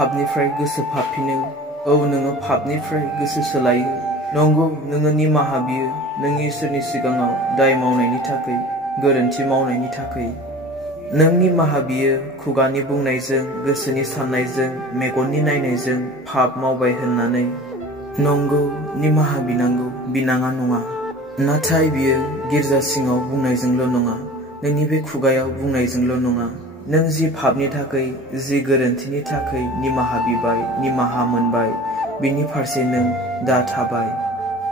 पापनिफ्राय गोसो फाफिनो औ नोङो पापनिफ्राय गोसो सोलायो नंगौ नोङो निमाहा बियो नों इसोरनि सिगाङाव दाय मावनायनि थाखाय गोरोन्थि मावनायनि थाखाय नों निमाहा बियो खुगानि बुंनायजों गोसोनि साननायजों मेगननि नायनायजों पाप मावबाय होननानै नंगौ निमाहा बिनांगौ बिनाङा नङा नाथाय बियो गिर्जा सिङाव बुंनायजोंल' नङा नोंनि बे खुगायाव बुंनायजोंल' नङा नों जि पापनि थाखाय जि गोरोन्थिनि थाखाय निमाहा बिबाय निमाहा मोनबाय बिनि फारसे नों दा थाबाय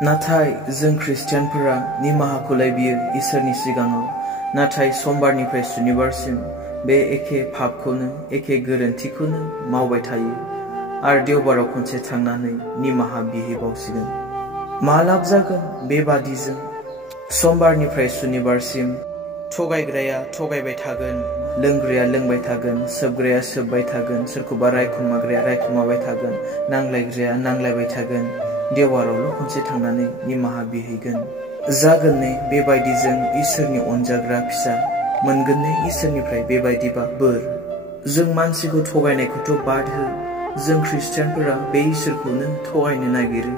नाथाय जों ख्रिस्टियानफोरा निमाहाखौलाय बियो इसोरनि सिगाङाव नाथाय समबारनिफ्राय सुनिबारसिम बे एखे पापखौनो एखे गोरोन्थिखौनो मावबाय थायो आरो देवबाराव खनसे थांनानै निमाहा बिहैबावसिगोन मा लाब जागोन बेबादिजों समबारनिफ्राय सुनिबारसिम थगायग्राया थगायबाय थागोन लोंग्राया लोंबाय थागोन सोबग्राया सोबबाय थागोन सोरखौबा रायखुमाग्राया रायखुमाबाय थागोन नांलायग्राया नांलायबाय थागोन देवबारावल' खनसे थांनानै निमाहा बिहैगोन जागोन ने बेबायदिजों इसोरनि अनजाग्रा फिसा मोनगोन ने इसोरनिफ्राय बेबायदिबा बोर जों मानसिखौ थगायनायखौथ' बाद हो जों ख्रिस्टियानफोरा बे इसोरखौनो थगायनो नागिरो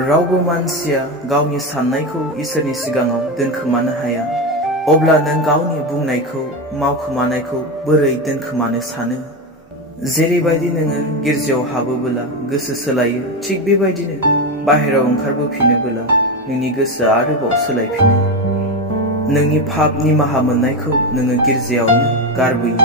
रावबो मानसिया गावनि साननायखौ इसोरनि सिगाङाव दोनखोमानो हाया अब्ला नों गावनि बुंनायखौ मावखोमानायखौ बोरै दोनखोमानो सानो जेरैबायदि नोङो गिर्जायाव हाबोबोला गोसो सोलायो थिग बेबायदिनो बाहेरायाव ओंखारबोफिनोबोला नोंनि गोसोआ आरोबाव सोलायफिनो नोंनि पाप निमाहा मोननायखौ नोङो गिर्जायावनो गारबोयो